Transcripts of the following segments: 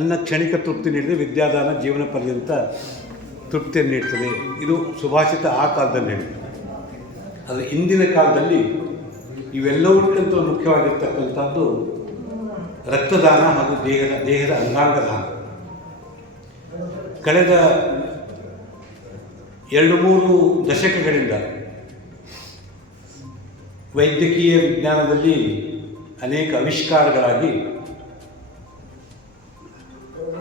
ಅನ್ನ ಕ್ಷಣಿಕ ತೃಪ್ತಿ ನೀಡಿದರೆ ವಿದ್ಯಾದಾನ ಜೀವನ ಪರ್ಯಂತ ತೃಪ್ತಿಯನ್ನು ನೀಡ್ತದೆ. ಇದು ಸುಭಾಷಿತ ಆ ಕಾಲದಲ್ಲಿ ಹೇಳಿದೆ. ಆದರೆ ಇಂದಿನ ಕಾಲದಲ್ಲಿ ಇವೆಲ್ಲವಕ್ಕಿಂತ ಮುಖ್ಯವಾಗಿರ್ತಕ್ಕಂಥದ್ದು ರಕ್ತದಾನ ಹಾಗೂ ದೇಹದ ಅಂಗಾಂಗ ದಾನ. ಕಳೆದ 2-3 ದಶಕಗಳಿಂದ ವೈದ್ಯಕೀಯ ವಿಜ್ಞಾನದಲ್ಲಿ ಅನೇಕ ಆವಿಷ್ಕಾರಗಳಾಗಿ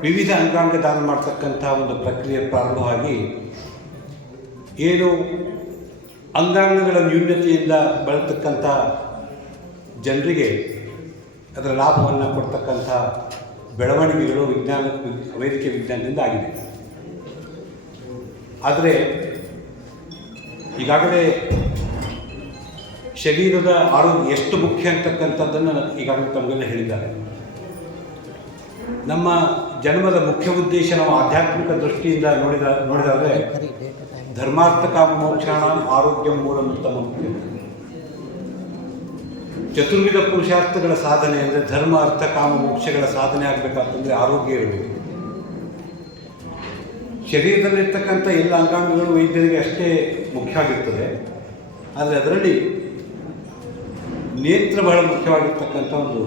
ವಿವಿಧ ಅಂಗಾಂಗ ದಾನ ಮಾಡ್ತಕ್ಕಂಥ ಒಂದು ಪ್ರಕ್ರಿಯೆ ಪ್ರಾರಂಭವಾಗಿ ಏನು ಅಂಗಾಂಗಗಳ ನ್ಯೂನ್ಯತೆಯಿಂದ ಬಳತಕ್ಕಂಥ ಜನರಿಗೆ ಅದರ ಲಾಭವನ್ನು ಕೊಡ್ತಕ್ಕಂಥ ಬೆಳವಣಿಗೆಗಳು ವೈದ್ಯಕೀಯ ವಿಜ್ಞಾನದಿಂದ ಆಗಿದೆ. ಆದರೆ ಈಗಾಗಲೇ ಶರೀರದ ಆರೋಗ್ಯ ಎಷ್ಟು ಮುಖ್ಯ ಅಂತಕ್ಕಂಥದ್ದನ್ನು ಈಗಾಗಲೇ ತಮಗೆಲ್ಲ ಹೇಳಿದ್ದಾರೆ. ನಮ್ಮ ಜನ್ಮದ ಮುಖ್ಯ ಉದ್ದೇಶ ನಾವು ಆಧ್ಯಾತ್ಮಿಕ ದೃಷ್ಟಿಯಿಂದ ನೋಡಿದಾದರೆ ಧರ್ಮಾರ್ಥ ಕಾಮ ಮೋಕ್ಷಾಣ ಆರೋಗ್ಯ ಮೂಲ ಉತ್ತಮ. ಚತುರ್ವಿಧ ಪುರುಷಾರ್ಥಗಳ ಸಾಧನೆ ಅಂದರೆ ಧರ್ಮ ಅರ್ಥ ಕಾಮ ಮೋಕ್ಷಗಳ ಸಾಧನೆ ಆಗಬೇಕಾತಂದರೆ ಆರೋಗ್ಯ ಇರಬೇಕು. ಶರೀರದಲ್ಲಿರ್ತಕ್ಕಂಥ ಎಲ್ಲ ಅಂಗಾಂಗಗಳು ವೈದ್ಯರಿಗೆ ಅಷ್ಟೇ ಮುಖ್ಯ ಆಗಿರ್ತದೆ. ಆದರೆ ಅದರಲ್ಲಿ ನೇತ್ರ ಬಹಳ ಮುಖ್ಯವಾಗಿರ್ತಕ್ಕಂಥ ಒಂದು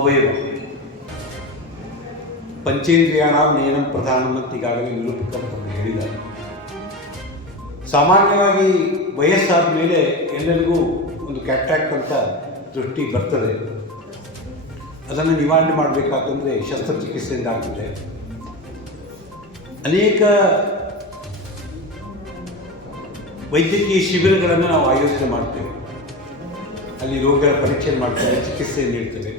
ಅವಯವ. ಪಂಚೇಂದ್ರಿಯಾಣ ನೇನಂ ಪ್ರಧಾನಂ ಅಂತ ಈಗಾಗಲೇ ನಿರೂಪಕರು ಹೇಳಿದ್ದಾರೆ. ಸಾಮಾನ್ಯವಾಗಿ ವಯಸ್ಸಾದ ಮೇಲೆ ಎಲ್ಲರಿಗೂ ಒಂದು ಕ್ಯಾಟ್ರಾಕ್ಟ್ ಅಂತ ದೃಷ್ಟಿ ಬರ್ತದೆ. ಅದನ್ನು ನಿವಾರಣೆ ಮಾಡಬೇಕಾತಂದರೆ ಶಸ್ತ್ರಚಿಕಿತ್ಸೆಯಿಂದ ಆಗ್ತದೆ. ಅನೇಕ ವೈದ್ಯಕೀಯ ಶಿಬಿರಗಳನ್ನು ನಾವು ಆಯೋಜನೆ ಮಾಡ್ತೇವೆ. ಅಲ್ಲಿ ರೋಗಗಳ ಪರೀಕ್ಷೆ ಮಾಡ್ತೇವೆ, ಚಿಕಿತ್ಸೆ ನೀಡ್ತೇವೆ.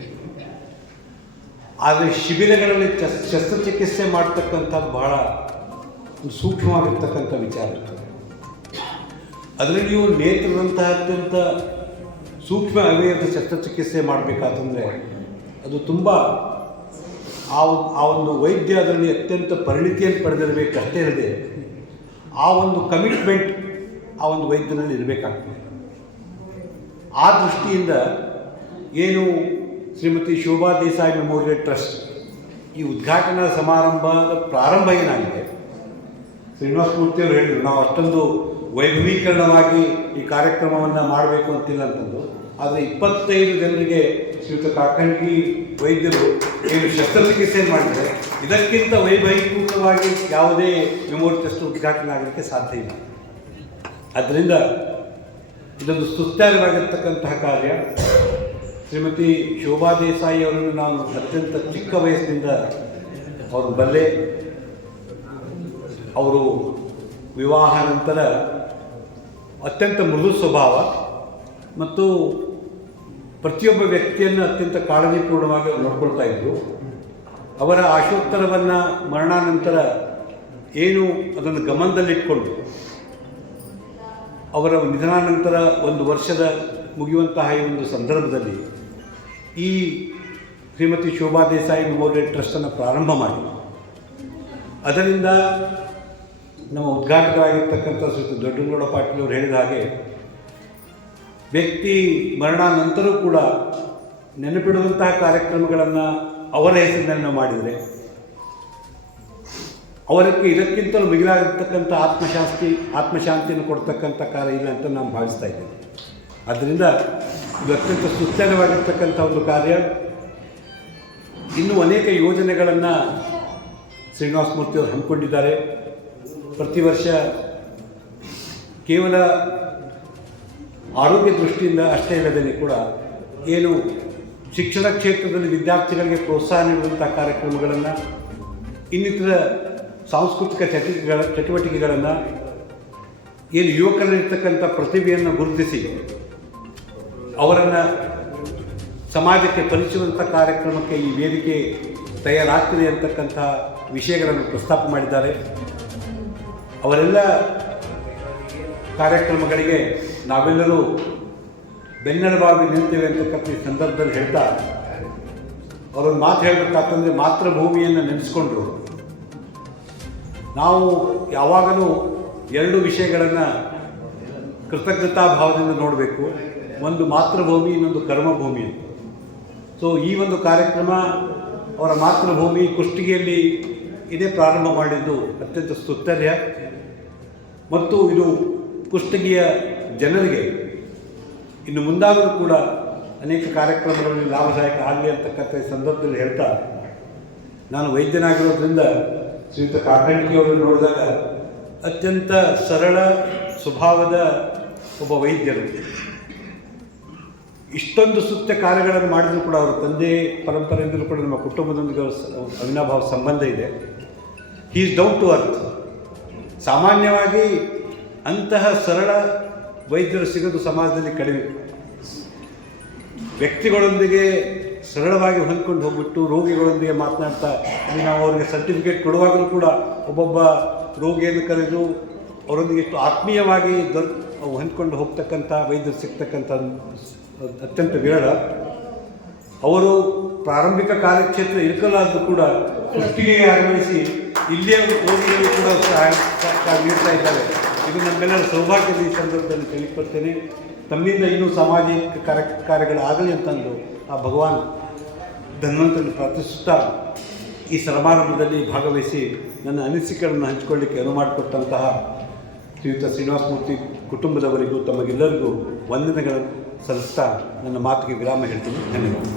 ಆದರೆ ಶಿಬಿರಗಳಲ್ಲಿ ಶಸ್ತ್ರಚಿಕಿತ್ಸೆ ಮಾಡ್ತಕ್ಕಂಥದ್ದು ಬಹಳ ಸೂಕ್ಷ್ಮವಾಗಿರ್ತಕ್ಕಂಥ ವಿಚಾರ. ಅದರಲ್ಲಿಯೂ ನೇತ್ರದಂತಹ ಅತ್ಯಂತ ಸೂಕ್ಷ್ಮ ಅವಯವದ ಶಸ್ತ್ರಚಿಕಿತ್ಸೆ ಮಾಡಬೇಕಾತಂದರೆ ಅದು ತುಂಬ ಆ ಒಂದು ವೈದ್ಯ ಅದರಲ್ಲಿ ಅತ್ಯಂತ ಪರಿಣಿತಿಯನ್ನು ಪಡೆದಿರಬೇಕಷ್ಟೇ ಇರದೆ ಆ ಒಂದು ಕಮಿಟ್ಮೆಂಟ್ ಆ ಒಂದು ವೈದ್ಯನಲ್ಲಿ ಇರಬೇಕಾಗ್ತದೆ. ಆ ದೃಷ್ಟಿಯಿಂದ ಏನು ಶ್ರೀಮತಿ ಶೋಭಾ ದೇಸಾಯಿ ಮೆಮೋರಿಯಲ್ ಟ್ರಸ್ಟ್ ಈ ಉದ್ಘಾಟನಾ ಸಮಾರಂಭದ ಪ್ರಾರಂಭ ಏನಾಗಿದೆ, ಶ್ರೀನಿವಾಸ ಮೂರ್ತಿಯವರು ಹೇಳಿದರು ನಾವು ಅಷ್ಟೊಂದು ವೈಭವೀಕರಣವಾಗಿ ಈ ಕಾರ್ಯಕ್ರಮವನ್ನು ಮಾಡಬೇಕು ಅಂತಿಲ್ಲ ಅಂತಂದು. ಆದರೆ 25 ಜನರಿಗೆ ಶ್ರೀಯುತ ಕಾಕಂಡಿ ವೈದ್ಯರು ಏನು ಶಸ್ತ್ರಚಿಕಿತ್ಸೆ ಮಾಡಿದರೆ ಇದಕ್ಕಿಂತ ವೈಭವೀಕೃತವಾಗಿ ಯಾವುದೇ ಮೆಮೋರಿ ಟ್ರಸ್ಟ್ ಉದ್ಘಾಟನೆ ಆಗಲಿಕ್ಕೆ ಸಾಧ್ಯ ಇಲ್ಲ. ಆದ್ದರಿಂದ ಇದೊಂದು ಸುಸ್ಥಿರವಾಗಿರ್ತಕ್ಕಂತಹ ಕಾರ್ಯ. ಶ್ರೀಮತಿ ಶೋಭಾ ದೇಸಾಯಿ ಅವರನ್ನು ನಾನು ಅತ್ಯಂತ ಚಿಕ್ಕ ವಯಸ್ಸಿನಿಂದ ಅವರು ಬಲ್ಲೆ. ಅವರು ವಿವಾಹ ನಂತರ ಅತ್ಯಂತ ಮೃದು ಸ್ವಭಾವ ಮತ್ತು ಪ್ರತಿಯೊಬ್ಬ ವ್ಯಕ್ತಿಯನ್ನು ಅತ್ಯಂತ ಕಾಳಜಿಪೂರ್ಣವಾಗಿ ನೋಡ್ಕೊಳ್ತಾ ಇದ್ದರು. ಅವರ ಆಶೋತ್ತರವನ್ನು ಮರಣಾನಂತರ ಏನು ಅದನ್ನು ಗಮನದಲ್ಲಿಟ್ಕೊಂಡು ಅವರ ನಿಧನಾನಂತರ 1 ವರ್ಷದ ಮುಗಿಯುವಂತಹ ಈ ಒಂದು ಸಂದರ್ಭದಲ್ಲಿ ಈ ಶ್ರೀಮತಿ ಶೋಭಾ ದೇಸಾಯಿ ಮೆಮೋರಿಯಲ್ ಟ್ರಸ್ಟನ್ನು ಪ್ರಾರಂಭ ಮಾಡಿ ಅದರಿಂದ ನಮ್ಮ ಉದ್ಘಾಟಕರಾಗಿರ್ತಕ್ಕಂಥ ಶ್ರೀ ದೊಡ್ಡಗೌಡ ಪಾಟೀಲ್ ಅವರು ಹೇಳಿದ ಹಾಗೆ ವ್ಯಕ್ತಿ ಮರಣಾನಂತರೂ ಕೂಡ ನೆನಪಿಡುವಂತಹ ಕಾರ್ಯಕ್ರಮಗಳನ್ನು ಅವರ ಹೆಸರಿನಲ್ಲಿ ಮಾಡಿದರೆ ಅವರಿಗೆ ಇದಕ್ಕಿಂತಲೂ ಮಿಗಿಲಾಗಿರ್ತಕ್ಕಂಥ ಆತ್ಮಶಾಂತಿಯನ್ನು ಕೊಡ್ತಕ್ಕಂಥ ಕಾರ್ಯ ಇಲ್ಲ ಅಂತ ನಾನು ಭಾವಿಸ್ತಾ ಇದ್ದೇನೆ. ಆದ್ದರಿಂದ ಇದು ಅತ್ಯಂತ ಸುಸ್ಥಿರವಾಗಿರ್ತಕ್ಕಂಥ ಒಂದು ಕಾರ್ಯ. ಇನ್ನೂ ಅನೇಕ ಯೋಜನೆಗಳನ್ನು ಶ್ರೀನಿವಾಸ ಮೂರ್ತಿಯವರು ಹಮ್ಮಿಕೊಂಡಿದ್ದಾರೆ. ಪ್ರತಿ ವರ್ಷ ಕೇವಲ ಆರೋಗ್ಯ ದೃಷ್ಟಿಯಿಂದ ಅಷ್ಟೇ ಇಲ್ಲದೇ ಕೂಡ ಏನು ಶಿಕ್ಷಣ ಕ್ಷೇತ್ರದಲ್ಲಿ ವಿದ್ಯಾರ್ಥಿಗಳಿಗೆ ಪ್ರೋತ್ಸಾಹ ನೀಡುವಂಥ ಕಾರ್ಯಕ್ರಮಗಳನ್ನು, ಇನ್ನಿತರ ಸಾಂಸ್ಕೃತಿಕ ಚಟುವಟಿಕೆಗಳನ್ನು, ಏನು ಯುವಕರಲ್ಲಿರ್ತಕ್ಕಂಥ ಪ್ರತಿಭೆಯನ್ನು ಗುರುತಿಸಿ ಅವರನ್ನು ಸಮಾಜಕ್ಕೆ ಪರಿಚಯಿಸುವಂಥ ಕಾರ್ಯಕ್ರಮಕ್ಕೆ ಈ ವೇದಿಕೆ ತಯಾರಾಗ್ತದೆ ಅಂತಕ್ಕಂಥ ವಿಷಯಗಳನ್ನು ಪ್ರಸ್ತಾಪ ಮಾಡಿದ್ದಾರೆ. ಅವರೆಲ್ಲ ಕಾರ್ಯಕ್ರಮಗಳಿಗೆ ನಾವೆಲ್ಲರೂ ಬೆನ್ನೆಲುಬಾಗಿ ನಿಲ್ತೇವೆ ಅಂತಕ್ಕಂಥ ಈ ಸಂದರ್ಭದಲ್ಲಿ ಹೇಳ್ತಾ ಅವರೊಂದು ಮಾತು ಹೇಳಬೇಕಾತಂದರೆ ಮಾತೃಭೂಮಿಯನ್ನು ನೆನೆಸ್ಕೊಂಡ್ರು. ನಾವು ಯಾವಾಗಲೂ 2 ವಿಷಯಗಳನ್ನು ಕೃತಜ್ಞತಾ ಭಾವದಿಂದ ನೋಡಬೇಕು. ಒಂದು ಮಾತೃಭೂಮಿ, ಇನ್ನೊಂದು ಕರ್ಮಭೂಮಿ ಅಂತ. ಸೊ ಈ ಒಂದು ಕಾರ್ಯಕ್ರಮ ಅವರ ಮಾತೃಭೂಮಿ ಕುಷ್ಟಗಿಯಲ್ಲಿ ಇದೇ ಪ್ರಾರಂಭ ಮಾಡಿದ್ದು ಅತ್ಯಂತ ಸ್ತುತ್ಯರ್ಹ ಮತ್ತು ಇದು ಕುಷ್ಟಗಿಯ ಜನರಿಗೆ ಇನ್ನು ಮುಂದಾದರೂ ಕೂಡ ಅನೇಕ ಕಾರ್ಯಕ್ರಮಗಳಲ್ಲಿ ಲಾಭದಾಯಕ ಆಗಲಿ ಅಂತಕ್ಕಂಥ ಈ ಸಂದರ್ಭದಲ್ಲಿ ಹೇಳ್ತಾ, ನಾನು ವೈದ್ಯನಾಗಿರೋದ್ರಿಂದ ಶ್ರೀಯುತ ಕಾಕಂಡಿಯವರನ್ನು ನೋಡಿದಾಗ ಅತ್ಯಂತ ಸರಳ ಸ್ವಭಾವದ ಒಬ್ಬ ವೈದ್ಯರು. ಇಷ್ಟೊಂದು ಸುತ್ಯ ಕಾರ್ಯಗಳನ್ನು ಮಾಡಿದರೂ ಕೂಡ ಅವರ ತಂದೆ ಪರಂಪರೆಯಿಂದಲೂ ಕೂಡ ನಮ್ಮ ಕುಟುಂಬದೊಂದಿಗೆ ಅವಿನಾಭಾವ ಸಂಬಂಧ ಇದೆ. He is down to earth. ಸಾಮಾನ್ಯವಾಗಿ ಅಂತಹ ಸರಳ ವೈದ್ಯರು ಸಿಗೋದು ಸಮಾಜದಲ್ಲಿ ಕಡಿಮೆ. ವ್ಯಕ್ತಿಗಳೊಂದಿಗೆ ಸರಳವಾಗಿ ಹೊಂದ್ಕೊಂಡು ಹೋಗ್ಬಿಟ್ಟು ರೋಗಿಗಳೊಂದಿಗೆ ಮಾತನಾಡ್ತಾ, ನಾವು ಅವರಿಗೆ ಸರ್ಟಿಫಿಕೇಟ್ ಕೊಡುವಾಗಲೂ ಕೂಡ ಒಬ್ಬೊಬ್ಬ ರೋಗಿಯನ್ನು ಕರೆದು ಅವರೊಂದಿಗೆ ಎಷ್ಟು ಆತ್ಮೀಯವಾಗಿ ಹೊಂದ್ಕೊಂಡು ಹೋಗ್ತಕ್ಕಂಥ ವೈದ್ಯರು ಸಿಗ್ತಕ್ಕಂಥ ಅತ್ಯಂತ ವಿರಳ. ಅವರು ಪ್ರಾರಂಭಿಕ ಕಾರ್ಯಕ್ಷೇತ್ರ ಇರಕಲಾದರೂ ಕೂಡ ಕುಷ್ಟಗಿಗೆ ಆಗಮಿಸಿ ಇಲ್ಲಿಯ ರೋಗಿಗಳು ಕೂಡ ಸಹಾಯ ನೀಡ್ತಾ ಇದ್ದಾರೆ. ಇದು ನಮ್ಮೆಲ್ಲರ ಸೌಭಾಗ್ಯದ ಈ ಸಂದರ್ಭದಲ್ಲಿ ತಿಳಿಕೊಳ್ತೇನೆ. ತಮ್ಮಿಂದ ಇನ್ನೂ ಸಾಮಾಜಿಕ ಕಾರ್ಯಗಳಾಗಲಿ ಅಂತಂದು ಆ ಭಗವಾನ್ ಧನ್ವಂತರನ್ನು ಪ್ರಾರ್ಥಿಸುತ್ತಾ ಈ ಸಮಾರಂಭದಲ್ಲಿ ಭಾಗವಹಿಸಿ ನನ್ನ ಅನಿಸಿಕೆಗಳನ್ನು ಹಂಚಿಕೊಳ್ಳಿಕ್ಕೆ ಅನುವು ಮಾಡಿಕೊಟ್ಟಂತಹ ಶ್ರೀಯುತ ಶ್ರೀನಿವಾಸ ಮೂರ್ತಿ ಕುಟುಂಬದವರಿಗೂ ತಮಗೆಲ್ಲರಿಗೂ ವಂದನೆಗಳನ್ನು ಸಲ್ಲಿಸ್ತಾ ನನ್ನ ಮಾತಿಗೆ ವಿರಾಮ ಹೇಳ್ತೀನಿ. ಧನ್ಯವಾದ.